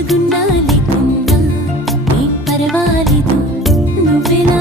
పరగుండాలి కుండ నీ పర్వాలేదు నువ్వెలా